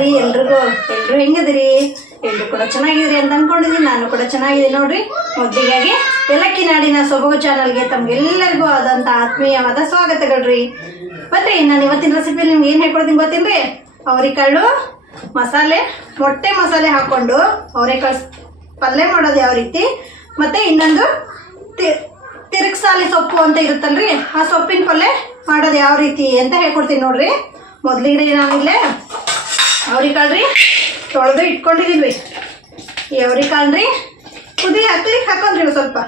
ರೀ ಎಲ್ರಿಗೂ. ಎಲ್ಲರೂ ಹೆಂಗಿದಿರಿ? ಎಲ್ಲರೂ ಕೂಡ ಚೆನ್ನಾಗಿದ್ರಿ ಅಂತ ಅಂದ್ಕೊಂಡಿದ್ದೀನಿ. ನಾನು ಕೂಡ ಚೆನ್ನಾಗಿದ್ದೀನಿ ನೋಡ್ರಿ. ಮೊದಲಿಗಾಗಿ ಏಲಕ್ಕಿ ನಾಡಿನ ಸೊಬಗು ಚಾನಲ್ಗೆ ತಮಗೆಲ್ಲರಿಗೂ ಆದಂಥ ಆತ್ಮೀಯವಾದ ಸ್ವಾಗತಗಳ್ರಿ. ಮತ್ತೆ ನಾನು ಇವತ್ತಿನ ರೆಸಿಪಿಯಲ್ಲಿ ನಿಮ್ಗೆ ಏನು ಹೇಳ್ಕೊಡ್ತೀನಿ ಗೊತ್ತೇನ್ರಿ? ಅವರೆಕಾಳು ಮಸಾಲೆ, ಮೊಟ್ಟೆ ಮಸಾಲೆ ಹಾಕ್ಕೊಂಡು ಅವರೆಕಾಳು ಪಲ್ಯ ಮಾಡೋದು ಯಾವ ರೀತಿ, ಮತ್ತು ಇನ್ನೊಂದು ತಿರುಗ್ಸಾಲಿ ಸೊಪ್ಪು ಅಂತ ಇರುತ್ತಲ್ರಿ, ಆ ಸೊಪ್ಪಿನ ಪಲ್ಯ ಮಾಡೋದು ಯಾವ ರೀತಿ ಅಂತ ಹೇಳ್ಕೊಡ್ತೀನಿ ನೋಡ್ರಿ. ಮೊದಲಿಗೆ ನಾನಿಲ್ಲೇ ಅವರೆಕಾಳು ರೀ ತೊಳೆದು ಇಟ್ಕೊಂಡಿದ್ದೀನಿ ರೀ. ಈ ಅವರೆಕಾಳು ರೀ ಕುದಿ ಹಾಕೊಂಡ್ರಿ ಸ್ವಲ್ಪ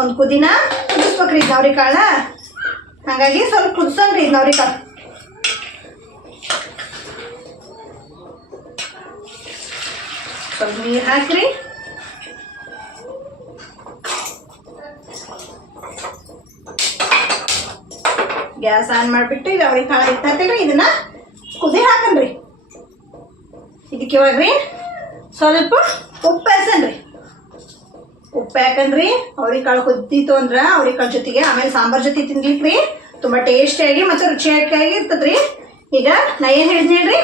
ಒಂದು ಕುದಿನ ಕುದಿಸ್ಬೇಕ್ರಿ ಇದು ಅವರೆಕಾಳನ್ನ. ಹಾಗಾಗಿ ಸ್ವಲ್ಪ ಕುದಿಸೋಣ್ರಿ ಇದನ್ನ ಅವರೆಕಾಳು. ಸ್ವಲ್ಪ ನೀರು ಹಾಕ್ರಿ. ಗ್ಯಾಸ್ ಆನ್ ಮಾಡಿಬಿಟ್ಟು ಈಗ ಅವರೆಕಾಳು ಇಟ್ಟಾಕ್ರಿ, ಇದನ್ನ ಕುದಿ ಹಾಕನ್ರಿ. ಇದಕ್ಕೆ ಇವಾಗ್ರಿ ಸ್ವಲ್ಪ ಉಪ್ಪು ಹಾಕನ್ರಿ. ಉಪ್ಪು ಹಾಕನ್ರಿ. ಅವರೆಕಾಳು ಕುದ್ದೀತು ಅಂದ್ರೆ ಅವರೆಕಾಳು ಜೊತೆಗೆ ಆಮೇಲೆ ಸಾಂಬಾರ್ ಜೊತೆ ತಿನ್ಲಿಕ್ರಿ ತುಂಬ ಟೇಸ್ಟಿಯಾಗಿ ಮತ್ತು ರುಚಿಯಾಗಿ ಇರ್ತದ್ರಿ. ಈಗ ನಾ ಏನು ಹೇಳಿದ್ನಿ ಹೇಳ್ರಿ,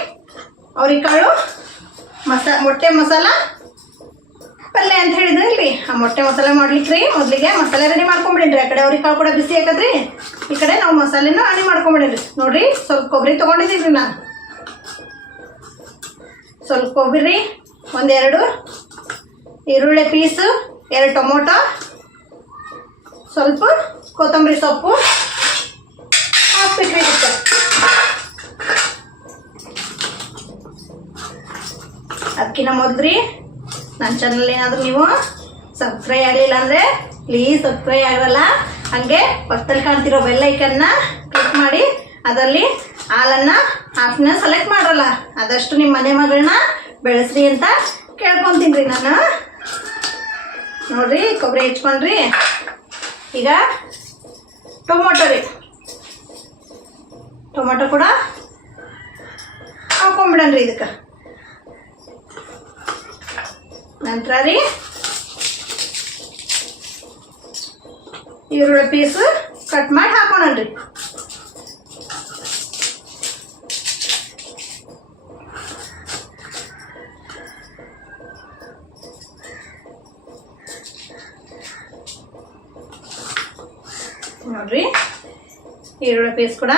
ಅವರೆಕಾಳು ಮೊಟ್ಟೆ ಮಸಾಲ ಪಲ್ಯ ಅಂತ ಹೇಳಿದ್ರಿ. ಆ ಮೊಟ್ಟೆ ಮಸಾಲೆ ಮಾಡ್ಲಿಕ್ರಿ ಮೊದಲಿಗೆ ಮಸಾಲೆ ರೆಡಿ ಮಾಡ್ಕೊಂಬಿಡೇನ್ರಿ. ಆ ಕಡೆ ಅವರೆಕಾಳು ಕೂಡ ಬಿಸಿ ಹಾಕದ್ರಿ, ಈ ಕಡೆ ನಾವು ಮಸಾಲೆನೂ ರೆಡಿ ಮಾಡ್ಕೊಂಬಿಡೇನ್ರಿ. ನೋಡ್ರಿ ಸ್ವಲ್ಪ ಕೊಬ್ಬರಿ ತೊಗೊಂಡಿದ್ದೀವಿ ನಾನು. ಸ್ವಲ್ಪ ಕೊಬ್ಬರಿ, ಒಂದೆರಡು ಈರುಳ್ಳಿ ಪೀಸು, 2 ಟೊಮೊಟೊ, ಸ್ವಲ್ಪ ಕೊತ್ತಂಬರಿ ಸೊಪ್ಪು ಹಾಕ್ಬೇಕ್ರಿ ಇದಕ್ಕೆ. ಅದಕ್ಕಿಂತ ಮೊದಲು ನನ್ನ ಚಾನಲ್ ಏನಾದರೂ ನೀವು ಸಬ್ಸ್ಕ್ರೈಬ್ ಆಗಲಿಲ್ಲ ಅಂದರೆ ಪ್ಲೀಸ್ ಸಬ್ಸ್ಕ್ರೈಬ್ ಆಗಲ್ಲ. ಹಾಗೆ ಪಕ್ಕದಲ್ಲಿ ಕಾಣ್ತಿರೋ ಬೆಲ್ ಐಕನ್ನ ಕ್ಲಿಕ್ ಮಾಡಿ ಅದರಲ್ಲಿ ಹಾಲನ್ನು ಆಪ್ಷನ್ನ ಸೆಲೆಕ್ಟ್ ಮಾಡೋಲ್ಲ. ಆದಷ್ಟು ನಿಮ್ಮ ಮನೆ ಮಗಳನ್ನ ಬೆಳೆಸ್ರಿ ಅಂತ ಕೇಳ್ಕೊತೀನಿ ರೀ ನಾನು. ನೋಡಿರಿ ಕೊಬ್ಬರಿ ಹೆಚ್ಕೊಂಡ್ರಿ. ಈಗ ಟೊಮೊಟೊ ರೀ, ಟೊಮೊಟೊ ಕೂಡ ಹಾಕೊಂಡ್ಬಿಡನ್ರಿ ಇದಕ್ಕೆ. ನಂತರ ರೀ ಈರುಳ್ಳಿ ಪೀಸು ಕಟ್ ಮಾಡಿ ಹಾಕೋಣನ್ರಿ. ನೋಡ್ರಿ ಈರುಳ್ಳಿ ಪೀಸ್ ಕೂಡ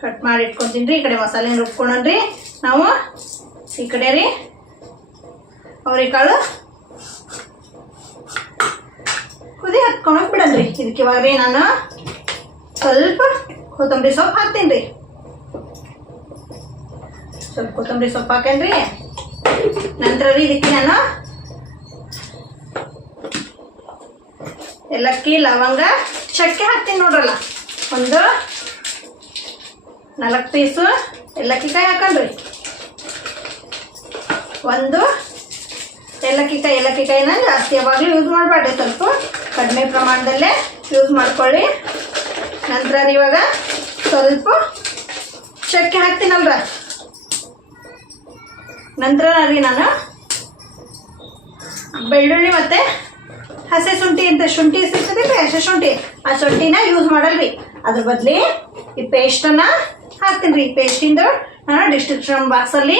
ಕಟ್ ಮಾಡಿ ಇಟ್ಕೊತೀನಿ ರೀ. ಈ ಕಡೆ ಮಸಾಲೆನ ರುಬ್ಕೊಳನ್ರಿ ನಾವು. ಈ ಕಡೆ ರೀ ಅವರೆಕಾಳು ಕುದಿ ಹಾಕ್ಕೊಳಕ್ ಬಿಡನ್ರಿ. ಇದಕ್ಕೆ ಇವಾಗ ರೀ ನಾನು ಸ್ವಲ್ಪ ಕೊತ್ತಂಬರಿ ಸೊಪ್ಪು ಹಾಕ್ತೀನಿ ರೀ. ಸ್ವಲ್ಪ ಕೊತ್ತಂಬರಿ ಸೊಪ್ಪು ಹಾಕೇನ್ರಿ. ನಂತರ ರೀ ಇದಕ್ಕೆ ನಾನು ಏಲಕ್ಕಿ, ಲವಂಗ, ಚಕ್ಕೆ ಹಾಕ್ತೀನಿ ನೋಡ್ರಲ್ಲ. ಒಂದು 4 ಪೀಸು ಏಲಕ್ಕಿ ಕಾಯಿ ಹಾಕನ್ರಿ. ಒಂದು ಏಲಕ್ಕಿ ಕಾಯಿನ ಜಾಸ್ತಿ ಯಾವಾಗಲೂ ಯೂಸ್ ಮಾಡಬೇಡ್ರಿ, ಸ್ವಲ್ಪ ಕಡಿಮೆ ಪ್ರಮಾಣದಲ್ಲೇ ಯೂಸ್ ಮಾಡ್ಕೊಳ್ಳಿ. ನಂತರ ಇವಾಗ ಸ್ವಲ್ಪ ಚಕ್ಕೆ ಹಾಕ್ತೀನಲ್ರ. ನಂತರ ರೀ ನಾನು ಬೆಳ್ಳುಳ್ಳಿ ಮತ್ತು ಹಸಿ ಶುಂಠಿ ಅಂತ ಶುಂಠಿ ಸಿಗ್ತದೆ ರೀ, ಹಸಿ ಶುಂಠಿ, ಆ ಶುಂಠಿನ ಯೂಸ್ ಮಾಡಲ್ರಿ. ಅದ್ರ ಬದಲಿ ಈ ಪೇಸ್ಟನ್ನು ಹಾಕ್ತೀನಿ ರೀ. ಈ ಪೇಸ್ಟಿಂದು ನಾನು ಡಿಸ್ಕ್ರಿಪ್ಷನ್ ಬಾಕ್ಸಲ್ಲಿ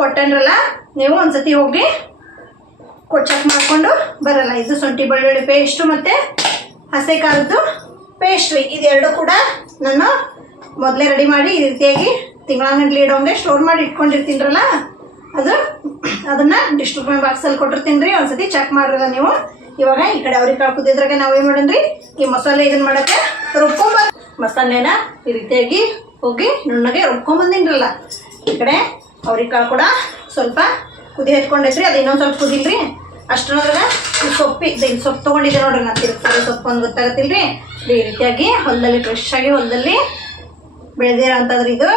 ಕೊಟ್ಟೇನ್ರಲ್ಲ, ನೀವು ಒಂದ್ಸತಿ ಹೋಗಿ ಚೆಕ್ ಮಾಡಿಕೊಂಡು ಬರಲ್ಲ. ಇದು ಶುಂಠಿ ಬೆಳ್ಳುಳ್ಳಿ ಪೇಸ್ಟು ಮತ್ತು ಹಸಿ ಖಾರದ್ದು ಪೇಸ್ಟ್ ರೀ. ಇದೆರಡು ಕೂಡ ನಾನು ಮೊದಲೇ ರೆಡಿ ಮಾಡಿ ಈ ರೀತಿಯಾಗಿ ತಿಂಗಳಾಗಂಟ್ಲೆ ಇಡೋಂಗೆ ಸ್ಟೋರ್ ಮಾಡಿ ಇಟ್ಕೊಂಡಿರ್ತೀನಲ್ಲ, ಅದನ್ನು ಡಿಸ್ಕ್ರಿಪ್ಷನ್ ಬಾಕ್ಸಲ್ಲಿ ಕೊಟ್ಟಿರ್ತೀನಿ ರೀ. ಒಂದ್ಸತಿ ಚೆಕ್ ಮಾಡಿರಲ್ಲ ನೀವು. ಇವಾಗ ಈ ಕಡೆ ಅವರೆಕಾಳು ಕುದಿದ್ರಾಗ ನಾವೇನು ಮಾಡೋಣ್ರಿ, ಈ ಮಸಾಲೆ ಇದನ್ನು ಮಾಡೋಕ್ಕೆ ರುಬ್ಕೊಂಬಂದು ಮಸಾಲೆನ ಈ ರೀತಿಯಾಗಿ ಹೋಗಿ ನುಣ್ಣಗೆ ರುಬ್ಕೊಂಬಂದಿನ್ರಲ್ಲ. ಈ ಕಡೆ ಅವರೆಕಾಳು ಕೂಡ ಸ್ವಲ್ಪ ಕುದಿ ಹಚ್ಕೊಂಡೈತ್ರಿ. ಅದು ಇನ್ನೊಂದು ಸ್ವಲ್ಪ ಕುದಿಲ್ರಿ. ಅಷ್ಟರೊಳಗೆ ಈ ಸೊಪ್ಪು ತೊಗೊಂಡಿದ್ದೆ ನೋಡ್ರಿ ನಾನು. ತಿರುಗ್ಸಾಲಿ ಸೊಪ್ಪು ಒಂದು ಗೊತ್ತಾಗತ್ತಿಲ್ರಿ. ಈ ರೀತಿಯಾಗಿ ಹೊಲದಲ್ಲಿ ಫ್ರೆಶ್ ಆಗಿ ಹೊಲದಲ್ಲಿ ಬೆಳೆದಿರೋ ಅಂಥದ್ರಿ. ಇದು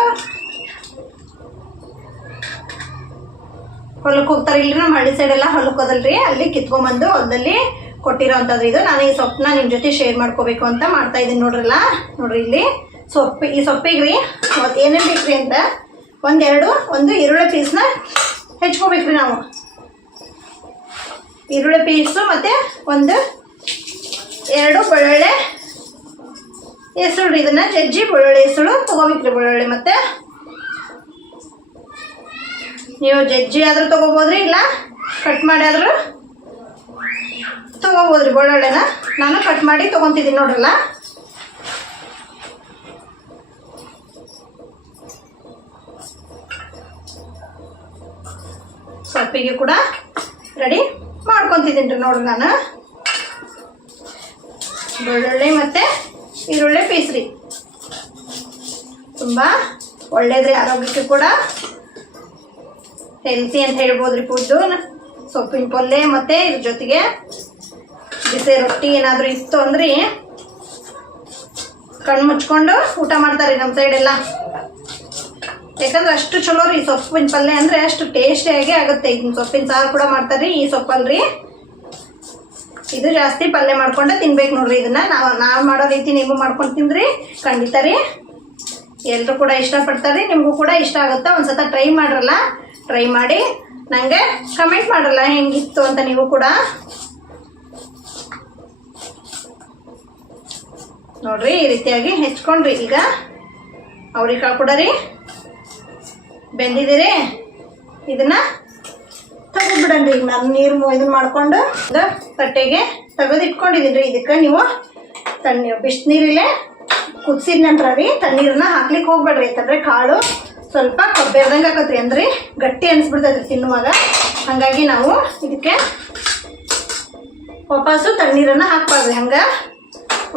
ಹೊಲಕ್ಕೆ ಹೋಗ್ತಾರೆ ಇಲ್ರಿ, ನಮ್ಮ ಹಳ್ಳಿ ಸೈಡೆಲ್ಲ ಹೊಲಕ್ಕೆ ಹೋದಲ್ರಿ, ಅಲ್ಲಿ ಕಿತ್ಕೊಂಬಂದು ಹೊಲದಲ್ಲಿ ಕೊಟ್ಟಿರೋ ಅಂಥದ್ರಿ ಇದು. ನಾನು ಈ ಸೊಪ್ಪನ್ನ ನಿಮ್ಮ ಜೊತೆ ಶೇರ್ ಮಾಡ್ಕೋಬೇಕು ಅಂತ ಮಾಡ್ತಾ ಇದ್ದೀನಿ ನೋಡ್ರಲ್ಲ. ನೋಡ್ರಿ ಇಲ್ಲಿ ಈ ಸೊಪ್ಪಿಗೆ ರೀ ಏನೇನು ಬೇಕ್ರಿ ಅಂತ ಒಂದು ಈರುಳ್ಳಿ ಪೀಸ್ನ ಹೆಚ್ಕೋಬೇಕ್ರಿ ನಾವು. ಈರುಳ್ಳಿ ಪೀಸು ಮತ್ತು 2 ಬೆಳ್ಳುಳ್ಳಿ ಹೆಸರು. ಇದನ್ನು ಜಜ್ಜಿ ಬೆಳ್ಳುಳ್ಳಿ ಹೆಸರು ತೊಗೋಬೇಕ್ರಿ. ಬೆಳ್ಳುಳ್ಳಿ ಮತ್ತು ನೀವು ಜಜ್ಜಿ ಆದರೂ ತೊಗೋಬೋದ್ರಿ, ಇಲ್ಲ ಕಟ್ ಮಾಡಿ ಆದರೂ ತೊಗೋಬೋದ್ರಿ. ಬೆಳ್ಳುಳ್ಳಿನ ನಾನು ಕಟ್ ಮಾಡಿ ತೊಗೊತಿದ್ದೀನಿ ನೋಡ್ರಲ್ಲ. ಸೊಪ್ಪಿಗೆ ಕೂಡ ರೆಡಿ ಮಾಡ್ಕೊತಿದ್ದೀನಿ ರೀ ನೋಡ್ರಿ. ನಾನು ಬೆಳ್ಳುಳ್ಳಿ ಮತ್ತು ಈರುಳ್ಳಿ ಪೀಸ್ ರೀ, ತುಂಬ ಒಳ್ಳೇದ್ರಿ, ಆರೋಗ್ಯಕ್ಕೆ ಕೂಡ ಹೆಲ್ತಿ ಅಂತ ಹೇಳ್ಬೋದ್ರಿ ಫುಡ್ಡು. ಸೊಪ್ಪಿನ ಪಲ್ಯ ಮತ್ತು ಇದ್ರ ಜೊತೆಗೆ ಬಿಸಿ ರೊಟ್ಟಿ ಏನಾದರೂ ಇತ್ತು ಅಂದ್ರೆ ಕಣ್ಣು ಮುಚ್ಕೊಂಡು ಊಟ ಮಾಡ್ತಾರೆ ನಮ್ಮ ಸೈಡೆಲ್ಲ. ಯಾಕಂದ್ರೆ ಅಷ್ಟು ಚಲೋ ರೀ ಸೊಪ್ಪಿನ ಪಲ್ಯ ಅಂದರೆ, ಅಷ್ಟು ಟೇಸ್ಟಿಯಾಗಿ ಆಗುತ್ತೆ. ಈಗ ಸೊಪ್ಪಿನ ಸಾರು ಕೂಡ ಮಾಡ್ತಾರೆ ರೀ, ಈ ಸೊಪ್ಪಲ್ರಿ ಇದು ಜಾಸ್ತಿ ಪಲ್ಯ ಮಾಡ್ಕೊಂಡೆ ತಿನ್ಬೇಕು ನೋಡ್ರಿ. ಇದನ್ನ ನಾವು ಮಾಡೋ ರೀತಿ ನೀವು ಮಾಡ್ಕೊಂಡು ತಿಂದ್ರಿ ಖಂಡಿತ ರೀ ಎಲ್ಲರೂ ಕೂಡ ಇಷ್ಟಪಡ್ತಾರೆ, ನಿಮಗೂ ಕೂಡ ಇಷ್ಟ ಆಗುತ್ತಾ. ಒಂದ್ಸತ ಟ್ರೈ ಮಾಡ್ರಲ್ಲ, ಟ್ರೈ ಮಾಡಿ ನನಗೆ ಕಮೆಂಟ್ ಮಾಡ್ರಲ್ಲ ಹೆಂಗಿತ್ತು ಅಂತ. ನೀವು ಕೂಡ ನೋಡ್ರಿ ಈ ರೀತಿಯಾಗಿ ಹೆಚ್ಕೊಂಡ್ರಿ. ಈಗ ಅವ್ರಿಕಾಳು ಕೂಡ ರೀ ಬೆಂದಿದ್ದೀರಿ, ಇದನ್ನ ತೆಗೆದ್ಬಿಡನ್ರಿ. ಈಗ ನಾನು ನೀರು ಇದನ್ನ ಮಾಡ್ಕೊಂಡು ತಟ್ಟೆಗೆ ತೆಗೆದು ಇಟ್ಕೊಂಡಿದ್ದೀನಿ. ಇದಕ್ಕೆ ನೀವು ಬಿಸಿನೀರಿಲ್ಲೇ ಕುದಿಸಿದ ನಂತರ ರೀ ತಣ್ಣೀರನ್ನ ಹಾಕ್ಲಿಕ್ಕೆ ಹೋಗ್ಬೇಡ್ರಿ. ಯಾಕಂದರೆ ಕಾಳು ಸ್ವಲ್ಪ ಕೊಬ್ಬೆರ್ದಂಗೆ ಆಗತ್ರಿ, ಅಂದ್ರೆ ಗಟ್ಟಿ ಅನಿಸ್ಬಿಡ್ತದ್ರಿ ತಿನ್ನುವಾಗ. ಹಾಗಾಗಿ ನಾವು ಇದಕ್ಕೆ ವಾಪಸ್ಸು ತಣ್ಣೀರನ್ನು ಹಾಕ್ಬಾರ್ರಿ. ಹಂಗೆ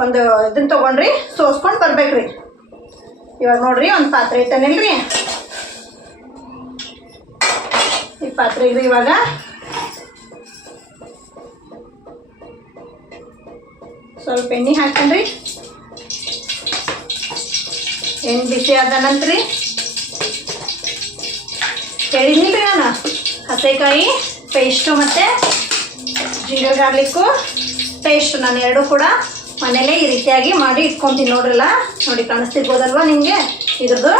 ಒಂದು ಇದನ್ನ ತೊಗೊಂಡ್ರಿ ಸೋಸ್ಕೊಂಡು ಬರ್ಬೇಕ್ರಿ. ಇವಾಗ ನೋಡ್ರಿ ಒಂದು ಪಾತ್ರೆ ಐತನಿಲ್ರಿ, ಈ ಪಾತ್ರೆಗೆ ಇವಾಗ ಸ್ವಲ್ಪ ಎಣ್ಣೆ ಹಾಕೊಂಡ್ರಿ. ಎಣ್ಣೆ ಬಿಸಿ ಆದ ನಂತರ ಹೇಳಿದ್ನಿಲ್ರಿ ನಾನು ಹಸೆಕಾಯಿ ಪೇಸ್ಟು ಮತ್ತು ಜಿಂಜರ್ ಗಾರ್ಲಿಕ್ಕು ಪೇಸ್ಟು ನಾನು ಎರಡೂ ಕೂಡ ಮನೇಲೇ ಈ ರೀತಿಯಾಗಿ ಮಾಡಿ ಇಟ್ಕೊತೀನಿ ನೋಡ್ರಲ್ಲ. ನೋಡಿ ಕಾಣಿಸ್ತಿರ್ಬೋದಲ್ವ ನಿಮಗೆ. ಇದ್ರದ್ದು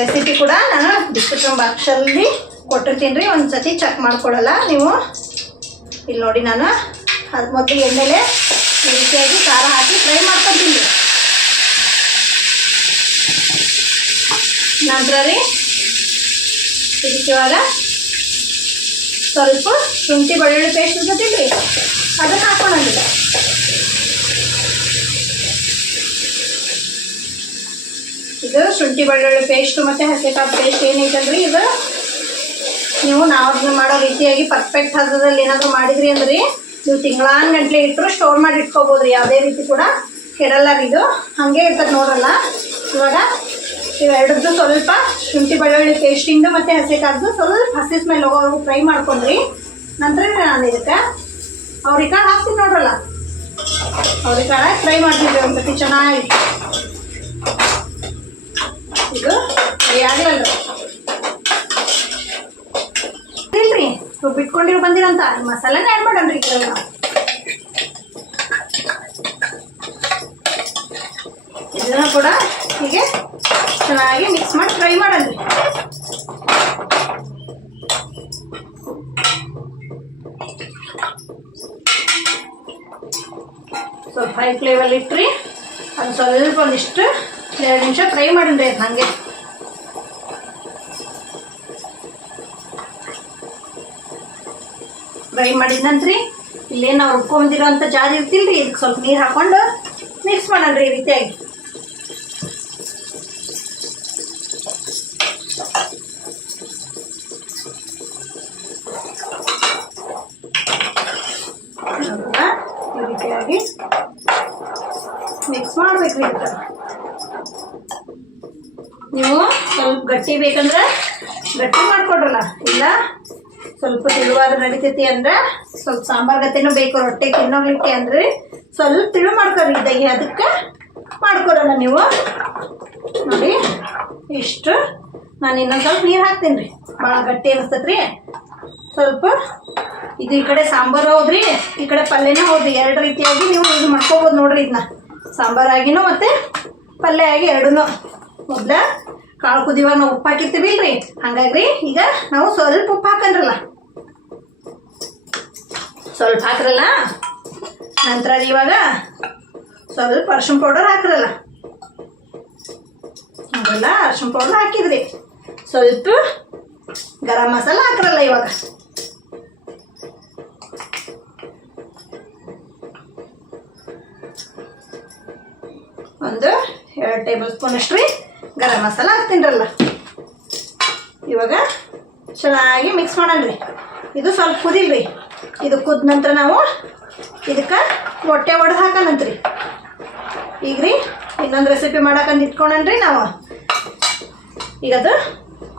ರೆಸಿಪಿ ಕೂಡ ನಾನು ಡಿಸ್ಕ್ರಿಪ್ಷನ್ ಬಾಕ್ಸಲ್ಲಿ ಕೊಟ್ಟಿರ್ತೀನಿ ರೀ, ಒಂದು ಸತಿ ಚೆಕ್ ಮಾಡ್ಕೊಳ್ಳಲ್ಲ ನೀವು. ಇಲ್ಲಿ ನೋಡಿ ನಾನು ಅದು ಮೊದಲು ಎಣ್ಣೆಲೆ ಈ ರೀತಿಯಾಗಿ ಖಾರ ಹಾಕಿ ಫ್ರೈ ಮಾಡ್ಕೊತೀನಿ. ನಂತರ ರೀ ಇದಕ್ಕೆ ಇವಾಗ ಸ್ವಲ್ಪ ಶುಂಠಿ ಬೆಳ್ಳುಳ್ಳಿ ಪೇಸ್ಟ್ ಇರ್ತೈತಿ ರೀ, ಅದನ್ನು ಹಾಕ್ಕೊಳ್ಳೋದಿಲ್ಲ. ಇದು ಶುಂಠಿ ಬೆಳ್ಳುಳ್ಳಿ ಪೇಸ್ಟು ಮತ್ತು ಹಸಿಕಾಳು ಪೇಸ್ಟ್ ಏನೈತಲ್ರಿ, ಇದು ನೀವು ನಾವು ಮಾಡೋ ರೀತಿಯಾಗಿ ಪರ್ಫೆಕ್ಟ್ ಹದದಲ್ಲಿ ಏನಾದರೂ ಮಾಡಿದ್ರಿ ಅಂದ್ರೆ ನೀವು ತಿಂಗಳಾನ್ಗಂಟ್ಲೆ ಇಟ್ಟರು ಸ್ಟೋರ್ ಮಾಡಿ ಇಟ್ಕೋಬೋದು. ಯಾವುದೇ ರೀತಿ ಕೂಡ ಕೆಡಲ್ಲ ಇದು, ಹಾಗೆ ಇರ್ತದೆ ನೋಡಲ್ಲ. ಇವಾಗ ಇವೆರಡದ್ದು ಸ್ವಲ್ಪ ಶುಂಠಿ ಬೆಳ್ಳುಳ್ಳಿ ಪೇಸ್ಟಿಂದು ಮತ್ತು ಹಸಿಕಾಳು ಸ್ವಲ್ಪ ಹಸಿ ಸ್ಮೆಲ್ ಹೋಗೋವರೆಗೂ ಫ್ರೈ ಮಾಡ್ಕೊಂಡ್ರಿ. ನಂತರ ನಾನು ಇದಕ್ಕೆ ಅವ್ರಿಕಾಳು ಹಾಕ್ತೀನಿ ನೋಡ್ರಲ್ಲ. ಅವ್ರಿಕಾಳು ಫ್ರೈ ಮಾಡ್ತಿದ್ವಿ ಒಂದು ಸತಿ ಚೆನ್ನಾಗಿ. ಇದು ಫ್ರೈ ಆಗಲ್ಲ ಇಲ್ರಿ, ಬಿಟ್ಕೊಂಡಿರೋ ಬಂದಿರಂತ ಮಸಾಲೆನೇ ಆ್ಯಡ್ ಮಾಡನ್ರಿ. ಇದನ್ನು ಕೂಡ ಹೀಗೆ ಚೆನ್ನಾಗಿ ಮಿಕ್ಸ್ ಮಾಡಿ ಫ್ರೈ ಮಾಡನ್ರಿ. ಸ್ವಲ್ಪ ಹೈ ಫ್ಲೇಮಲ್ಲಿ ಇಟ್ರಿ ಅದು ಸ್ವಲ್ಪ ಒಂದಿಷ್ಟು 2 ನಿಮಿಷ ಫ್ರೈ ಮಾಡನ್ರಿ. ಅದು ಹಾಗೆ ಫ್ರೈ ಮಾಡಿದ ನಂತರ ಇಲ್ಲೇನು ನಾವು ರುಬ್ಕೊಂಡಿರೋ ಅಂಥ ಜಾರ್ ಇರ್ತಿಲ್ರಿ, ಇದಕ್ಕೆ ಸ್ವಲ್ಪ ನೀರು ಹಾಕ್ಕೊಂಡು ಮಿಕ್ಸ್ ಮಾಡನ್ರಿ ಈ ರೀತಿಯಾಗಿ. ಈ ರೀತಿಯಾಗಿ ಮಿಕ್ಸ್ ಮಾಡ್ಬೇಕ್ರಿ. ನೀವು ಸ್ವಲ್ಪ ಗಟ್ಟಿ ಬೇಕಂದ್ರೆ ಗಟ್ಟಿ ಮಾಡ್ಕೊಡ್ರಲ್ಲ, ಇಲ್ಲ ಸ್ವಲ್ಪ ತಿಳುವಾದ ನಡಿತೈತಿ ಅಂದ್ರೆ ಸ್ವಲ್ಪ ಸಾಂಬಾರ್ ಗತೆನೂ ಬೇಕು ರೊಟ್ಟಿ ತಿನ್ನೋಗ್ಲಿಕ್ಕೆ ಅಂದ್ರೆ ಸ್ವಲ್ಪ ತಿಳು ಮಾಡ್ಕೊರಿ. ಇದ್ದಾಗಿ ಅದಕ್ಕೆ ಮಾಡ್ಕೊರಲ್ಲ ನೀವು. ನೋಡಿ ಇಷ್ಟು ನಾನು ಇನ್ನೊಂದು ಸ್ವಲ್ಪ ನೀರು ಹಾಕ್ತೀನಿ ರೀ, ಭಾಳ ಗಟ್ಟಿ ಅನಿಸ್ತೈತ್ರಿ. ಸ್ವಲ್ಪ ಇದು ಈ ಕಡೆ ಸಾಂಬಾರು ಹೌದ್ರಿ, ಈ ಕಡೆ ಪಲ್ಯನೇ ಹೌದ್ರಿ. 2 ರೀತಿಯಾಗಿ ನೀವು ಇದು ಮಾಡ್ಕೋಬೋದು ನೋಡ್ರಿ. ಇದನ್ನ ಸಾಂಬಾರಾಗಿನೂ ಮತ್ತು ಪಲ್ಯ ಆಗಿ ಎರಡೂ. ಮೊದಲ ಕಾಳು ಕುದಿವಾಗ ನಾವು ಉಪ್ಪು ಹಾಕಿರ್ತೀವಿ ಇಲ್ರಿ, ಹಾಗಾಗಿ ಈಗ ನಾವು ಸ್ವಲ್ಪ ಉಪ್ಪು ಹಾಕಂದ್ರಲ್ಲ, ಸ್ವಲ್ಪ ಹಾಕ್ರಲ್ಲ. ನಂತರ ಇವಾಗ ಸ್ವಲ್ಪ ಅರ್ಶಿಣ ಪೌಡರ್ ಹಾಕ್ರಲ್ಲ, ಅವೆಲ್ಲ ಅರ್ಶಿಣ ಪೌಡರ್ ಹಾಕಿದ್ರಿ. ಸ್ವಲ್ಪ ಗರಂ ಮಸಾಲ ಹಾಕ್ರಲ್ಲ ಇವಾಗ. ಒಂದು 2 ಟೇಬಲ್ ಸ್ಪೂನ್ ಅಷ್ಟು ರೀ ಗರಂ ಮಸಾಲ ಹಾಕ್ತೀನಿರಲ್ಲ. ಇವಾಗ ಚೆನ್ನಾಗಿ ಮಿಕ್ಸ್ ಮಾಡೋಣ್ರಿ. ಇದು ಸ್ವಲ್ಪ ಕುದಿಲ್ರಿ. ಇದು ಕುದ ನಂತರ ನಾವು ಇದಕ್ಕೆ ಮೊಟ್ಟೆ ಒಡೆದು ಹಾಕೋಣಂತ್ರಿ. ಈಗ ರೀ ಇನ್ನೊಂದು ರೆಸಿಪಿ ಮಾಡಕ್ಕಂತ ಇಟ್ಕೊಂಡ್ರಿ ನಾವು. ಈಗ ಅದು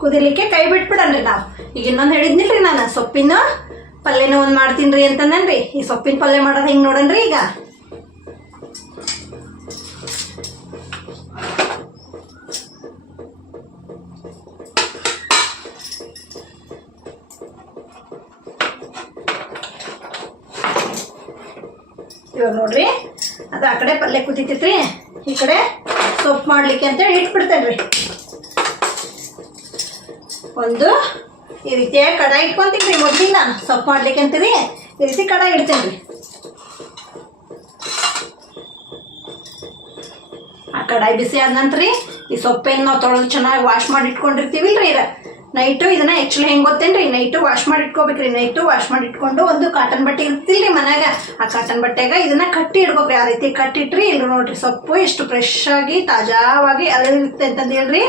ಕುದಿಲಿಕ್ಕೆ ಕೈ ಬಿಟ್ಬಿಡನ್ರಿ ನಾವು. ಈಗ ಇನ್ನೊಂದು ಹೇಳಿದ್ನಿಲ್ರಿ ನಾನು, ಸೊಪ್ಪಿನ ಪಲ್ಯನ ಒಂದು ಮಾಡ್ತೀನಿ ರೀ ಅಂತಂದೇನ್ರಿ. ಈ ಸೊಪ್ಪಿನ ಪಲ್ಯ ಮಾಡೋದು ಹಿಂಗೆ ನೋಡನ್ರಿ. ಈಗ ಇವಾಗ ನೋಡ್ರಿ, ಅದು ಆ ಕಡೆ ಪಲ್ಯ ಕುದಿತೈತ್ರಿ, ಈ ಕಡೆ ಸೊಪ್ಪು ಮಾಡ್ಲಿಕ್ಕೆ ಅಂತೇಳಿ ಇಟ್ಬಿಡ್ತೇನೆ ರೀ. ಒಂದು ಈ ರೀತಿಯಾಗಿ ಕಡಾಯಿ ಇಟ್ಕೊಂತೀನಿ ರೀ. ಮೊದಲಿಗೆ ನಾನು ಸೊಪ್ಪು ಮಾಡ್ಲಿಕ್ಕೆ ಅಂತೀರಿ ಈ ರೀತಿ ಕಡಾಯಿ ಇಡ್ತೇನೆ ರೀ. ಆ ಕಡಾಯಿ ಬಿಸಿ ಆದ ನಂತರ ರೀ ಈ ಸೊಪ್ಪೇನು ನಾವು ತೊಳೆದು ಚೆನ್ನಾಗಿ ವಾಶ್ ಮಾಡಿ ಇಟ್ಕೊಂಡಿರ್ತೀವಿಲ್ರಿ. ನೈಟು ಇದನ್ನ ಆ್ಯಕ್ಚುಲಿ ಹೆಂಗೆ ಗೊತ್ತೇನ್ರಿ, ನೈಟು ವಾಶ್ ಮಾಡಿ ಇಟ್ಕೋಬೇಕ್ರಿ. ನೈಟು ವಾಶ್ ಮಾಡಿ ಇಟ್ಕೊಂಡು ಒಂದು ಕಾಟನ್ ಬಟ್ಟೆ ಇರ್ತಿಲ್ರಿ ಮನ್ಯಾಗ, ಆ ಕಾಟನ್ ಬಟ್ಟೆಗ ಇದನ್ನ ಕಟ್ಟಿ ಇಡ್ಬೇಕ್ರಿ. ಆ ರೀತಿ ಕಟ್ಟಿಟ್ರಿ ಇಲ್ಲಿ ನೋಡ್ರಿ ಸೊಪ್ಪು ಎಷ್ಟು ಫ್ರೆಶ್ ಆಗಿ ತಾಜಾವಾಗಿ ಅರಳಿರುತ್ತೆ ಅಂತಂದು ಹೇಳ್ರಿ.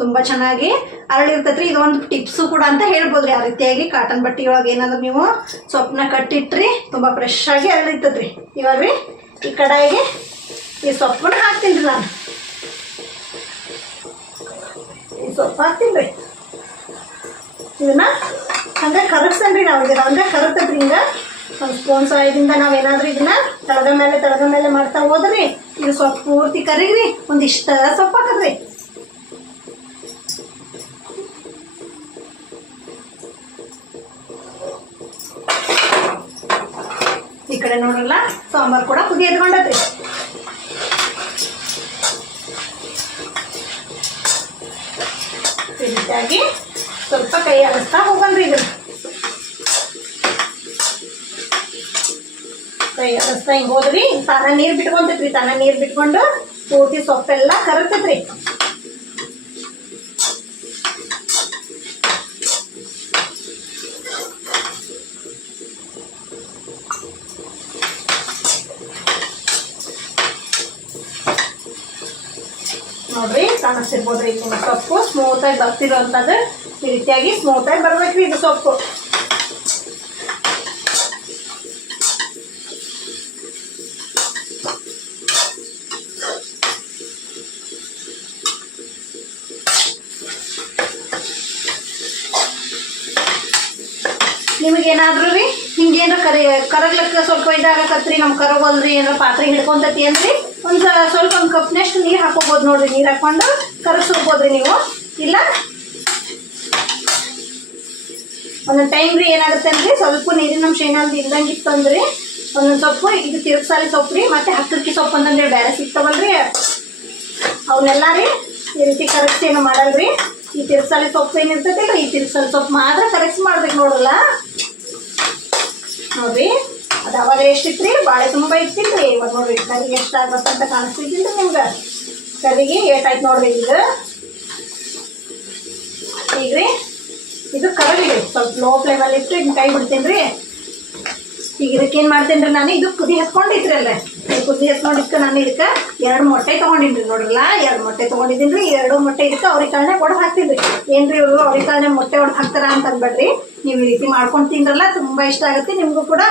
ತುಂಬ ಚೆನ್ನಾಗಿ ಅರಳಿರ್ತೈತ್ರಿ. ಇದೊಂದು ಟಿಪ್ಸು ಕೂಡ ಅಂತ ಹೇಳ್ಬೋದ್ರಿ. ಆ ರೀತಿಯಾಗಿ ಕಾಟನ್ ಬಟ್ಟೆ ಒಳಗೆ ಏನಾದ್ರು ನೀವು ಸೊಪ್ಪನ್ನ ಕಟ್ಟಿಟ್ರಿ ತುಂಬ ಫ್ರೆಶ್ ಆಗಿ ಅರಳಿರ್ತದ್ರಿ. ಇವಾಗ ರೀ ಈ ಕಡಾಯಿಗೆ ಈ ಸೊಪ್ಪನ್ನ ಹಾಕ್ತೀನಿ ರೀ ನಾನು. ಈ ಸೊಪ್ಪು ಹಾಕ್ತೀನಿ ರೀ. ಇದನ್ನ ಹಂಗೆ ಕರಗಿಸ್ತೇನೆ ನಾವು. ಇದನ್ನ ಹಂಗೆ ಕರಗ್ತದ್ರಿ. ಹಿಂಗೆ ಒಂದು ಸ್ಪೂನ್ ಸಹಾಯದಿಂದ ನಾವೇನಾದ್ರೂ ಇದನ್ನ ತಳಗ ಮೇಲೆ ಮಾಡ್ತಾ ಹೋದ್ರಿ ಇದು ಸೊಪ್ಪು ಪೂರ್ತಿ ಕರಿಗ್ರಿ. ಒಂದಿಷ್ಟ ಸೊಪ್ಪು ಹಾಕದ್ರಿ. ಈ ಕಡೆ ನೋಡ್ರಲ್ಲ ಸಾಂಬಾರು ಕೂಡ ಕುದಿ ಎತ್ಕೊಂಡದ್ರಿ. ಈ ರೀತಿಯಾಗಿ ಸ್ವಲ್ಪ ಕೈ ಆಡಿಸ್ತಾ ಹೋಗನ್ರಿ. ಇದನ್ನ ಕೈ ಆಡಿಸ್ತಾ ಹಿಂಗೆ ಹೋದ್ರಿ ತಾನ ನೀರು ಬಿಟ್ಕೊಂತೈತ್ರಿ. ತಾನ ನೀರು ಬಿಟ್ಕೊಂಡು ಪೂರ್ತಿ ಸೊಪ್ಪೆಲ್ಲ ಕರಗ್ತೈತ್ರಿ. ನೋಡ್ರಿ ಕಾಣಿಸ್ತಿರ್ಬೋದ್ರಿ. ನಿಮ್ಮ ಸೊಪ್ಪು ಸ್ಮೂತಾಗಿ ಬರ್ತಿರೋಂಥದ್ದು ಈ ರೀತಿಯಾಗಿ ಸ್ಮೂತಾಗಿ ಬರ್ಬೇಕ್ರಿ ಇದು ಸೊಪ್ಪು. ನಿಮಗೇನಾದ್ರೂ ರೀ ಹಿಂಗೇನಾರ ಕರಗ್ಲಕ್ಕ ಸ್ವಲ್ಪ ಇದಾಗಕತ್ರಿ, ನಮ್ಗೆ ಕರಗೋಲ್ರಿ, ಏನಾರ ಪಾತ್ರೆ ಹಿಡ್ಕೊಂತತಿ ಅಂದ್ರಿ ಒಂದು ಸ್ವಲ್ಪ ಒಂದು ಕಪ್ನಷ್ಟು ನೀರು ಹಾಕೋಬೋದು ನೋಡ್ರಿ. ನೀರು ಹಾಕೊಂಡು ಕರಗಿಸ್ಕೋಬೋದ್ರಿ ನೀವು. ಇಲ್ಲ ಒಂದೊಂದು ಟೈಮ್ ರೀ ಏನಾಗುತ್ತೆ ಅಂದ್ರೆ ಸ್ವಲ್ಪ ನೀರಿನ ಅಂಶ ಏನಾದ್ರು ಇಲ್ದಂಗಿತ್ತು ಅಂದ್ರೆ ಒಂದೊಂದು ಸೊಪ್ಪು ಇದು ತಿರುಗ್ಸಾಲಿ ಸೊಪ್ಪು ರೀ ಮತ್ತು ಹಕ್ಕಿ ಸೊಪ್ಪು ಅಂತಂದ್ರೆ ಬೇರೆ ಸಿಗ್ತಾವಲ್ರಿ, ಅವನ್ನೆಲ್ಲ ರೀ ಈ ರೀತಿ ಕರಗಿಸಿ ಏನೋ ಮಾಡಲ್ರಿ. ಈ ತಿರುಗ್ಸಾಲಿ ಸೊಪ್ಪು ಏನಿರ್ತೈತಿಲ್ಲ ಈ ತಿರುಗ್ಸಾಲಿ ಸೊಪ್ಪು ಮಾತ್ರ ಕರಗಿಸಿ ಮಾಡ್ಬೇಕು ನೋಡಲ್ಲ. ನೋಡ್ರಿ ಅದು ಅವಾಗ ಎಷ್ಟಿತ್ತು ರೀ, ಬಾಳೆ ತುಂಬ ಇತ್ತಿಲ್ರಿ. ಇವಾಗ ನೋಡ್ರಿ ಕರಿಗೆ ಎಷ್ಟು ಆಗ್ಬೇಕಂತ ಕಾಣಿಸ್ತಿದ್ದಿಲ್ಲ ನಿಮ್ಗೆ. ಕರಿಗೆ ಏಟಾಯ್ತು ನೋಡ್ರಿ. ಈಗ ರೀ ಇದು ಕರಗಿದೆ. ಸ್ವಲ್ಪ ಲೋ ಫ್ಲೇಮಲ್ಲಿ ಇಟ್ಟು ಇದನ್ನ ಕೈ ಬಿಡ್ತೀನಿ ರೀ. ಈಗ ಇದಕ್ಕೆ ಏನು ಮಾಡ್ತೇನೆ ರೀ ನಾನು, ಇದು ಕುದಿ ಹತ್ಕೊಂಡಿದ್ರಿ ಅಲ್ಲ, ಕುದಿ ಹತ್ಕೊಂಡಿದ್ಕೆ ನಾನು ಇದಕ್ಕೆ 2 ಮೊಟ್ಟೆ ತೊಗೊಂಡಿನಿ ನೋಡ್ರಲ್ಲ. 2 ಮೊಟ್ಟೆ ತೊಗೊಂಡಿದ್ದೀನಿ ರೀ. 2 ಮೊಟ್ಟೆ ಇದಕ್ಕೆ ಅವ್ರಿಕಾಳನ್ನೇ ಒಡೆದು ಹಾಕ್ತೀನಿ ರೀ. ಏನ್ರಿ ಇವರು ಅವ್ರಿಕಾಳನ್ನೇ ಮೊಟ್ಟೆ ಒಡೆದು ಹಾಕ್ತಾರ ಅಂತ ಅನ್ಬೇಡ್ರಿ. ನೀವು ಈ ರೀತಿ ಮಾಡ್ಕೊಂಡು ತಿಂದ್ರಲ್ಲ ತುಂಬ ಇಷ್ಟ ಆಗುತ್ತೆ ನಿಮಗೂ ಕೂಡ.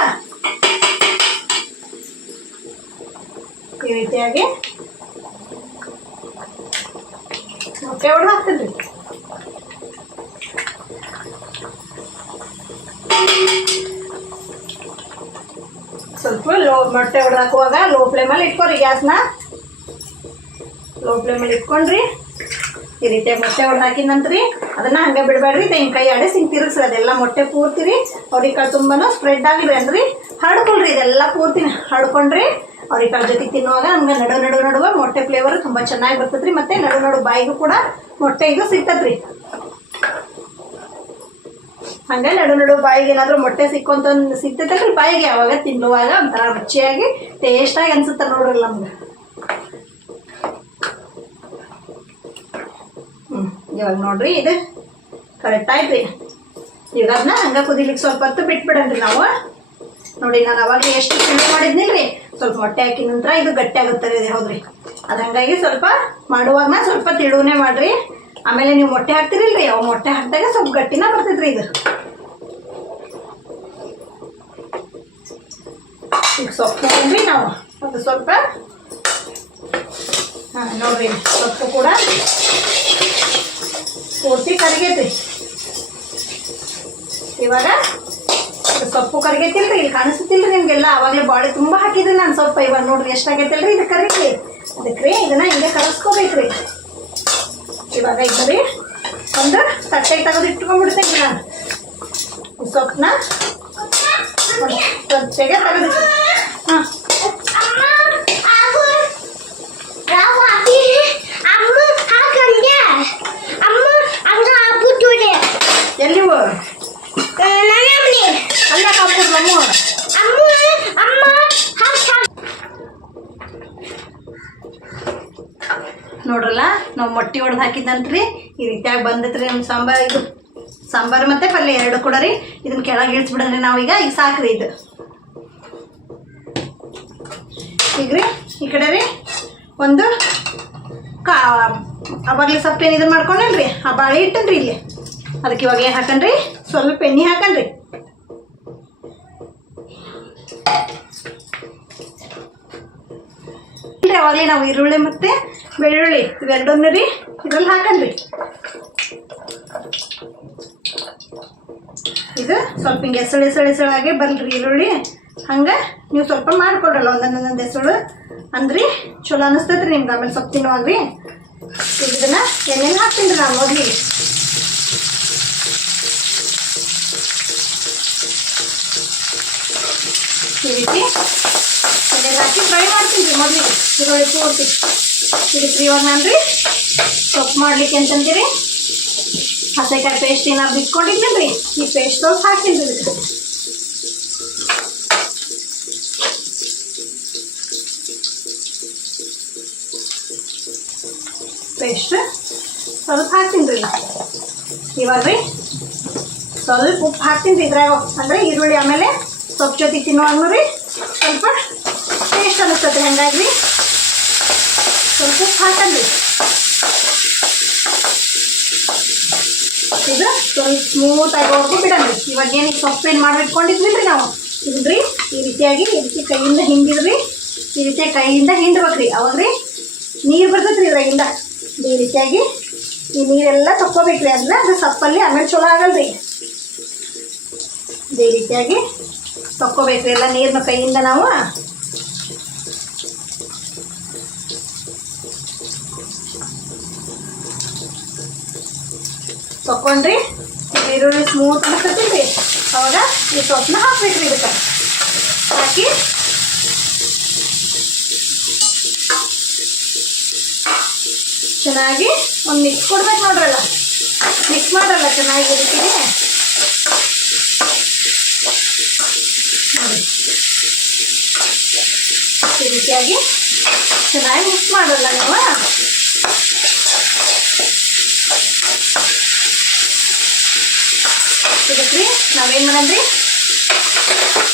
ಈ ರೀತಿಯಾಗಿ ಮೊಟ್ಟೆ ಒಡೆದು ಹಾಕ್ತೀನಿ ರೀ. ಸ್ವಲ್ಪ ಮೊಟ್ಟೆ ಹೊಡೆದು ಹಾಕುವಾಗ ಲೋ ಫ್ಲೇಮಲ್ಲಿ ಇಟ್ಕೊರಿ. ಗ್ಯಾಸ್ನ ಲೋ ಫ್ಲೇಮಲ್ಲಿ ಇಟ್ಕೊಂಡ್ರಿ. ಈ ರೀತಿಯಾಗಿ ಮೊಟ್ಟೆ ಹೊಡೆದು ಹಾಕಿದ ನಂತರ ಅದನ್ನ ಹಂಗೆ ಬಿಡಬೇಡ್ರಿ. ಹಿಂಗೆ ಕೈ ಆಡಿಸಿ ಹಿಂಗೆ ತಿರುಗಿಸ್ರಿ. ಅದೆಲ್ಲ ಮೊಟ್ಟೆ ಪೂರ್ತಿ ರೀ ಅವ್ರಿಕಾಳು ತುಂಬಾನು ಸ್ಪ್ರೆಡ್ ಆಗಿರಿ ಅಂದ್ರಿ ಹರಡ್ಕೊಳ್ರಿ. ಇದೆಲ್ಲ ಪೂರ್ತಿ ಹರಡ್ಕೊಂಡ್ರಿ. ಅವ್ರಿಕಾಳು ಜೊತೆ ತಿನ್ನುವಾಗ ಹಂಗೆ ನಡುವ ಮೊಟ್ಟೆ ಫ್ಲೇವರ್ ತುಂಬ ಚೆನ್ನಾಗಿ ಬರ್ತದ್ರಿ. ಮತ್ತೆ ನಡು ಬಾಯಿಗೂ ಕೂಡ ಮೊಟ್ಟೆ ಇದು ಸಿಗ್ತದ್ರಿ. ಹಂಗೆ ನಡು ಬಾಯಿಗೆ ಏನಾದರೂ ಮೊಟ್ಟೆ ಸಿಗ್ತೈತಲ್ರಿ ಬಾಯಿಗೆ, ಅವಾಗ ತಿನ್ನುವಾಗ ಒಂಥರ ರುಚಿಯಾಗಿ ಟೇಸ್ಟಾಗಿ ಅನ್ಸುತ್ತೆ ನೋಡ್ರಿ ನಮ್ಗೆ. ಇವಾಗ ನೋಡ್ರಿ ಇದು ಕರೆಕ್ಟ್ ಆಯ್ತು ರೀ. ಈಗ ಅದನ್ನ ಹಂಗೆ ಕುದಿಲಿಕ್ಕೆ ಸ್ವಲ್ಪ ಹೊತ್ತು ಬಿಟ್ಬಿಡನ್ರಿ ನಾವು. ನೋಡಿ ನಾನು ಅವಾಗಲೇ ಎಷ್ಟು ತಿಳಿ ಮಾಡಿದ್ನಿಲ್ರಿ, ಸ್ವಲ್ಪ ಮೊಟ್ಟೆ ಹಾಕಿದ ನಂತರ ಇದು ಗಟ್ಟಿ ಆಗುತ್ತದೆ. ಹೌದ್ರಿ, ಅದು ಹಂಗಾಗಿ ಸ್ವಲ್ಪ ಮಾಡುವಾಗ ಸ್ವಲ್ಪ ತಿಳುವನೆ ಮಾಡ್ರಿ. ಆಮೇಲೆ ನೀವು ಮೊಟ್ಟೆ ಹಾಕ್ತಿರಿಲ್ರಿ, ಅವು ಮೊಟ್ಟೆ ಹಾಕಿದಾಗ ಸ್ವಲ್ಪ ಗಟ್ಟಿನ ಬರ್ತೈತ್ರಿ ಇದು. ಈಗ ಸೊಪ್ಪು ಹಾಕಿದ್ರಿ ನಾವು, ಅದು ಸ್ವಲ್ಪ ನೋಡ್ರಿ ಸೊಪ್ಪು ಕೂಡ ಪೂರ್ತಿ ಕರಿಗೈತಿ. ಇವಾಗ ಸೊಪ್ಪು ಕರಿಗೈತಿಲ್ರಿ, ಇಲ್ಲಿ ಕಾಣಿಸ್ತಿಲ್ರಿ ನಿಮ್ಗೆಲ್ಲ. ಅವಾಗಲೇ ಬಾಳೆ ತುಂಬ ಹಾಕಿದ್ರಿ ನಾನು ಸೊಪ್ಪು. ಇವಾಗ ನೋಡ್ರಿ ಎಷ್ಟಾಗೈತಿಲ್ರಿ ಇದು ಕರಿಗಿ. ಅದಕ್ಕೆ ಇದನ್ನ ಹಿಂಗೆ ಕಲಸ್ಕೋಬೇಕ್ರಿ. ಇವಾಗ ಇದ್ರಿ ಒಂದು ತಟ್ಟೆ ತೆಗೆದು ಇಟ್ಕೊಂಡ್ಬಿಡ್ತೇನೆ ನಾನು. ಸೊಪ್ಪನ್ನ ತಟ್ಟೆಗೆ ತೆಗೆದು ಹಾಂ ಎಲ್ಲಿ ಅಲ್ಲ ಕಾಪುರ್ ನೋಡ್ರಲ್ಲ, ನಾವು ಮೊಟ್ಟೆ ಹೊಡೆದು ಹಾಕಿದ್ದಂತ್ರಿ ಈ ರೀತಿಯಾಗಿ ಬಂದೈತ್ರಿ ನಮ್ಮ ಸಾಂಬಾರು. ಇದು ಸಾಂಬಾರು ಮತ್ತು ಪಲ್ಯ ಎರಡು ಕೂಡ ರೀ. ಇದನ್ನ ಕೆಳಗೆ ಇಳಿಸ್ಬಿಡೋಣ ನಾವೀಗ. ಈಗ ಸಾಕ್ರಿ ಇದು. ಈಗ ರೀ ಈ ಕಡೆ ರೀ ಒಂದು ಅವಾಗಲೇ ಸ್ವಲ್ಪ ಏನು ಇದನ್ನು ಮಾಡ್ಕೊಂಡೇನ್ರಿ, ಆ ಬಾಳೆ ಇಟ್ಟನ್ರಿ ಇಲ್ಲಿ. ಅದಕ್ಕೆ ಇವಾಗ ಏನು ಹಾಕನ್ರಿ, ಸ್ವಲ್ಪ ಎಣ್ಣೆ ಹಾಕನ್ರಿ. ಅವಾಗಲೇ ನಾವು ಈರುಳ್ಳಿ ಮತ್ತು ಬೆಳ್ಳುಳ್ಳಿ ಇವೆರಡನ್ನೂ ರೀ ಇದ್ರಲ್ಲಿ ಹಾಕನ್ರಿ. ಇದು ಸ್ವಲ್ಪ ಹಿಂಗೆ ಎಸಳಾಗೆ ಬರಲ್ರಿ ಈರುಳ್ಳಿ. ಹಂಗೆ ನೀವು ಸ್ವಲ್ಪ ಮಾಡ್ಕೊಡ್ರಲ್ಲ ಒಂದೊಂದೊಂದು ಎಸಳು ಅಂದ್ರಿ ಚಲೋ ಅನ್ನಿಸ್ತೈತ್ರಿ ನಿಮ್ಗೆ. ಆಮೇಲೆ ಸ್ವಲ್ಪ ತಿನ್ನುವಾಗ್ರಿ ಇದನ್ನ ಎಣ್ಣೆನ ಹಾಕ್ತೀನಿ ರೀ ನಾನು ಮೊದಲಿಗೆ. ಈ ರೀತಿ ಎಣ್ಣೆಗೆ ಹಾಕಿ ಫ್ರೈ ಮಾಡ್ತೀನಿ ರೀ ಮೊದಲಿಗೆ ಈರುಳ್ಳಿ ಪೂರ್ತಿ. ಇದಕ್ಕೆ ಇವಾಗ ನಾನು ರೀ ಸೊಪ್ಪು ಮಾಡ್ಲಿಕ್ಕೆ ಅಂತಂತೀರಿ ಹಸೆಕಾಯಿ ಪೇಸ್ಟ್ ಏನಾದ್ರು ಇಟ್ಕೊಂಡಿದ್ದೀನಿ ರೀ, ಈ ಪೇಸ್ಟ್ ಸ್ವಲ್ಪ ಹಾಕ್ತೀನಿ ರೀ ಇದಕ್ಕೆ. ಪೇಸ್ಟ್ ಸ್ವಲ್ಪ ಹಾಕ್ತೀನಿ ರೀ. ಇವಾಗ ರೀ ಸ್ವಲ್ಪ ಉಪ್ಪು ಹಾಕ್ತೀನಿ ರೀ ಇದ್ರಾಗ. ಅಂದರೆ ಈರುಳ್ಳಿ ಆಮೇಲೆ ಸೊಪ್ಪು ಜೊತೆ ತಿನ್ನುವಾಗೂ ರೀ ಸ್ವಲ್ಪ ಟೇಸ್ಟ್ ಅನ್ನಿಸ್ತದೆ. ಹಂಗಾಗಿ ಸ್ವಲ್ಪ ಉಪ್ಪು ಹಾಕಂದ್ರಿ. ಇದು ಸ್ವಲ್ಪ ಸ್ಮೂತಾಗಿ ಹೊಡ್ದು ಬಿಡಂದ್ರಿ. ಇವಾಗ ಏನಕ್ಕೆ ಸೊಪ್ಪು ಏನು ಮಾಡಿಟ್ಕೊಂಡಿದ್ವಿ ರೀ ನಾವು ಇದ್ರಿ ಈ ರೀತಿಯಾಗಿ ಇದಕ್ಕೆ ಕೈಯಿಂದ ಹಿಂಡಿದ್ರಿ. ಈ ರೀತಿಯಾಗಿ ಕೈಯಿಂದ ಹಿಂಡ್ಬೇಕ್ರಿ. ಅವಾಗ ರೀ ನೀರು ಬರ್ತೈತೆ ರೀ ಇದ್ರಾಗಿಂದ. ಈ ರೀತಿಯಾಗಿ ಈ ನೀರೆಲ್ಲ ತಕ್ಕೋಬೇಕ್ರಿ. ಅದನ್ನ ಅದು ಸಪ್ಪಲ್ಲಿ ಆಮೇಲೆ ಚಲೋ ಆಗಲ್ರಿ. ಇದೇ ರೀತಿಯಾಗಿ ತಕ್ಕೋಬೇಕ್ರಿ ಎಲ್ಲ ನೀರನ್ನ ಕೈಯಿಂದ ನಾವು. ತಕ್ಕೊಂಡ್ರಿ ಈರುಳ್ಳಿ ಸ್ಮೂತ್ ಅನ್ಸತ್ತೀರಿ. ಅವಾಗ ಈ ಸೊಪ್ಪನ್ನ ಹಾಕ್ಬೇಕ್ರಿ. ಇದಕ್ಕೆ ಹಾಕಿ ಚೆನ್ನಾಗಿ ಒಂದು ಮಿಕ್ಸ್ ಕೊಡ್ಬೇಕು ನೋಡ್ರಲ್ಲ. ಮಿಕ್ಸ್ ಮಾಡ್ರಲ್ಲ ಚೆನ್ನಾಗಿ ಇದಕ್ಕೆ ನೋಡಿ. ಈ ರೀತಿಯಾಗಿ ಚೆನ್ನಾಗಿ ಮಿಕ್ಸ್ ಮಾಡಲ್ಲ ನೀವು. ಇದಕ್ಕೆ ರೀ ನಾವೇನು ಮಾಡಂದ್ರಿ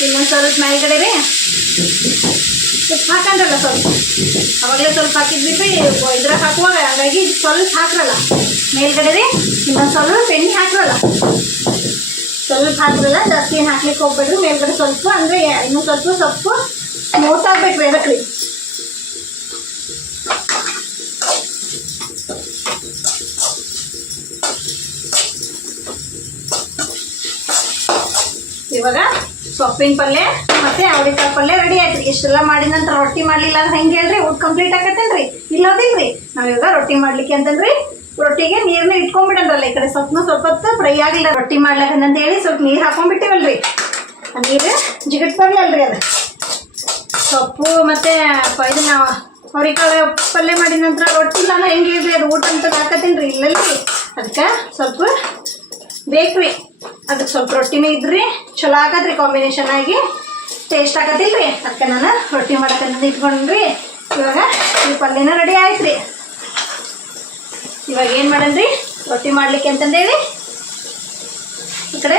ಇನ್ನೊಂದು ಸ್ವಲ್ಪ ಮೇಲ್ಗಡೆ ರೀ ಉಪ್ಪು ಹಾಕಂದ್ರಲ್ಲ ಸ್ವಲ್ಪ. ಅವಾಗಲೇ ಸ್ವಲ್ಪ ಹಾಕಿದ್ವಿ ರೀ ಇದ್ರಾಗ ಹಾಕುವಾಗ. ಹಾಗಾಗಿ ಸ್ವಲ್ಪ ಹಾಕ್ರಲ್ಲ ಮೇಲ್ಗಡೆ ರೀ. ಇನ್ನೊಂದು ಸ್ವಲ್ಪ ಎಣ್ಣೆ ಹಾಕ್ರಲ್ಲ, ಸ್ವಲ್ಪ ಹಾಕ್ರಲ್ಲ. ಜಾಸ್ತಿ ಏನು ಹಾಕ್ಲಿಕ್ಕೆ ಹೋಗ್ಬೇಡ್ರಿ. ಮೇಲ್ಗಡೆ ಸ್ವಲ್ಪ ಅಂದರೆ ಇನ್ನೂ ಸ್ವಲ್ಪ ಸೊಪ್ಪು ಸ್ಮೂತ್ ಆಗ್ಬೇಕು ರೀ ಅದಕ್ಕೆ ರೀ. ಇವಾಗ ಸೊಪ್ಪಿನ ಪಲ್ಯ ಮತ್ತು ಅವರೆಕಾಳು ಪಲ್ಯ ರೆಡಿ ಆಯ್ತು ರೀ. ಇಷ್ಟೆಲ್ಲ ಮಾಡಿದ ನಂತರ ರೊಟ್ಟಿ ಮಾಡಲಿಲ್ಲ ಅಂದ್ರೆ ಹೆಂಗೆ ಹೇಳ್ರಿ, ಊಟ ಕಂಪ್ಲೀಟ್ ಆಗತ್ತೇನ್ರಿ? ಇಲ್ಲೋದಿಲ್ರಿ. ನಾವಿವಾಗ ರೊಟ್ಟಿ ಮಾಡ್ಲಿಕ್ಕೆ ಅಂತಂದ್ರಿ ರೊಟ್ಟಿಗೆ ನೀರನ್ನ ಇಟ್ಕೊಂಡ್ಬಿಡಲ್ರಲ್ಲ. ಈ ಕಡೆ ಸೊಪ್ಪನ್ನು ಸ್ವಲ್ಪ ಹೊತ್ತು ಫ್ರೈ ಆಗಿಲ್ಲ ರೊಟ್ಟಿ ಮಾಡ್ಲಕ್ಕಂತ ಹೇಳಿ ಸ್ವಲ್ಪ ನೀರು ಹಾಕೊಂಡ್ಬಿಟ್ಟಿವಲ್ರಿ. ಆ ನೀರು ಜಿಗಟ್ ಬರಲಲ್ರಿ. ಅದು ಸೊಪ್ಪು ಮತ್ತು ಇದನ್ನ ಅವರೆಕಾಳು ಪಲ್ಯ ಮಾಡಿದ ನಂತರ ರೊಟ್ಟಿ ಇಲ್ಲ ಹೆಂಗೆ ಹೇಳ್ರಿ, ಅದು ಊಟ ಅಂತ ಹಾಕತ್ತೇನ್ರಿ? ಇಲ್ಲಲ್ರಿ. ಅದಕ್ಕೆ ಸ್ವಲ್ಪ ಬೇಕ್ರಿ. ಅದಕ್ಕೆ ಸ್ವಲ್ಪ ರೊಟ್ಟಿನೂ ಇದ್ರಿ ಚಲೋ ಆಗತ್ರಿ. ಕಾಂಬಿನೇಷನ್ ಆಗಿ ಟೇಸ್ಟ್ ಆಗತ್ತಿಲ್ರಿ. ಅದಕ್ಕೆ ನಾನು ರೊಟ್ಟಿ ಮಾಡಕ್ಕಂತ ಇಟ್ಕೊಂಡ್ರಿ. ಇವಾಗ ಈ ಪಲ್ಯನ ರೆಡಿ ಆಯ್ತು ರೀ. ಇವಾಗ ಏನು ಮಾಡನ್ರಿ ರೊಟ್ಟಿ ಮಾಡ್ಲಿಕ್ಕೆ ಅಂತಂದೇಳಿ ಈ ಕಡೆ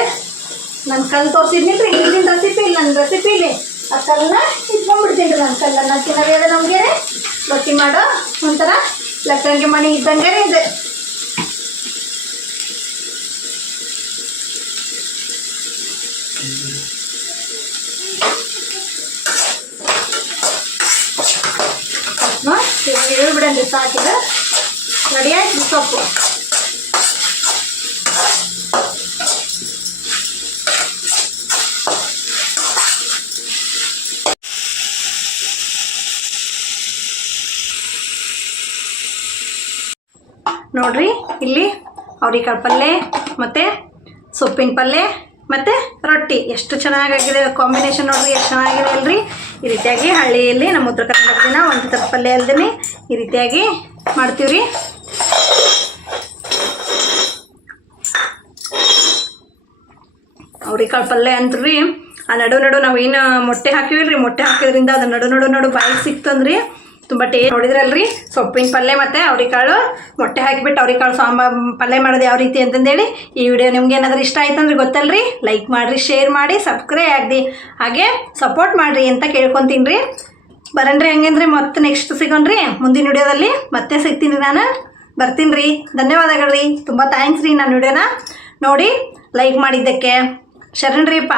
ನನ್ನ ಕಲ್ಲು ತೋರಿಸಿದ್ನಿಲ್ಲ ರೀ ಈಗಿನ ರೆಸಿಪಿ ಇಲ್ಲ ನನ್ನ ರೆಸಿಪಿಲಿ ಆ ಕಲ್ಲನ್ನ ಇಟ್ಕೊಂಡ್ಬಿಡ್ತೀನಿ ರೀ ನನ್ನ ಕಲ್ಲನ್ನು ತಿನ್ನೋದೇ ನಮಗೆ ರೊಟ್ಟಿ ಮಾಡೋ ಒಂಥರ ಲಕ್ಕಂಗೆ ಮನೆ ಇದ್ದಂಗೆ ಇದೆ. ಹೇಳ್ಬಿಡಂడి ಸಾಕಿದ ರೆಡಿ ಆಯ್ತು ಸೊಪ್ಪು. ನೋಡ್ರಿ ಇಲ್ಲಿ ಅವ್ರಿಕಾಳು ಪಲ್ಯ ಮತ್ತು ಸೊಪ್ಪಿನ ಪಲ್ಯ ಮತ್ತು ರೊಟ್ಟಿ ಎಷ್ಟು ಚೆನ್ನಾಗಾಗಿದೆ ಕಾಂಬಿನೇಷನ್. ನೋಡ್ರಿ ಎಷ್ಟು ಚೆನ್ನಾಗಿದೆ ಅಲ್ರಿ. ಈ ರೀತಿಯಾಗಿ ಹಳ್ಳಿಯಲ್ಲಿ ನಮ್ಮ ಉತ್ತರ ಕರ್ನಾಟಕ ದಿನ ಒಂದು ಥರ ಪಲ್ಯ ಅಲ್ದೇ ಈ ರೀತಿಯಾಗಿ ಮಾಡ್ತೀವಿ ರೀ. ಅವ್ರಿಕಾಳು ಪಲ್ಯ ಅಂತ್ರಿ ಆ ನಡು ನಾವೇನು ಮೊಟ್ಟೆ ಹಾಕಿವಿಲ್ರಿ, ಮೊಟ್ಟೆ ಹಾಕಿದ್ರಿಂದ ಅದು ನಡು ಬಾಯಿಗೆ ಸಿಕ್ತಂದ್ರಿ ತುಂಬ ಟೇಸ್ಟ್. ನೋಡಿದ್ರಲ್ರಿ ಸೊಪ್ಪಿನ ಪಲ್ಯ ಮತ್ತು ಅವ್ರಿಕಾಳು ಮೊಟ್ಟೆ ಹಾಕಿಬಿಟ್ಟು ಅವ್ರಿಕಾಳು ಸಾಂಬಾರು ಪಲ್ಯ ಮಾಡೋದು ಯಾವ ರೀತಿ ಅಂತಂದೇಳಿ. ಈ ವಿಡಿಯೋ ನಿಮ್ಗೆ ಏನಾದರೂ ಇಷ್ಟ ಆಯ್ತು ಅಂದ್ರೆ ಗೊತ್ತಲ್ರಿ, ಲೈಕ್ ಮಾಡಿರಿ, ಶೇರ್ ಮಾಡಿ, ಸಬ್ಸ್ಕ್ರೈಬ್ ಆಗಲಿ, ಹಾಗೆ ಸಪೋರ್ಟ್ ಮಾಡಿರಿ ಅಂತ ಕೇಳ್ಕೊತೀನಿ ರೀ. ಬರನ್ರಿ ಹಂಗೇನ್ರಿ ಮತ್ತೆ ನೆಕ್ಸ್ಟ್ ಸಿಗೋಣ್ರಿ ಮುಂದಿನ ವಿಡಿಯೋದಲ್ಲಿ ಮತ್ತೆ ಸಿಗ್ತೀನಿ ರೀ. ನಾನು ಬರ್ತೀನಿ ರೀ. ಧನ್ಯವಾದಗಳು ರೀ. ತುಂಬ ಥ್ಯಾಂಕ್ಸ್ ರೀ ನನ್ನ ವಿಡಿಯೋನ ನೋಡಿ ಲೈಕ್ ಮಾಡಿದ್ದಕ್ಕೆ. ಶರಣ್ರೀಪ್ಪ.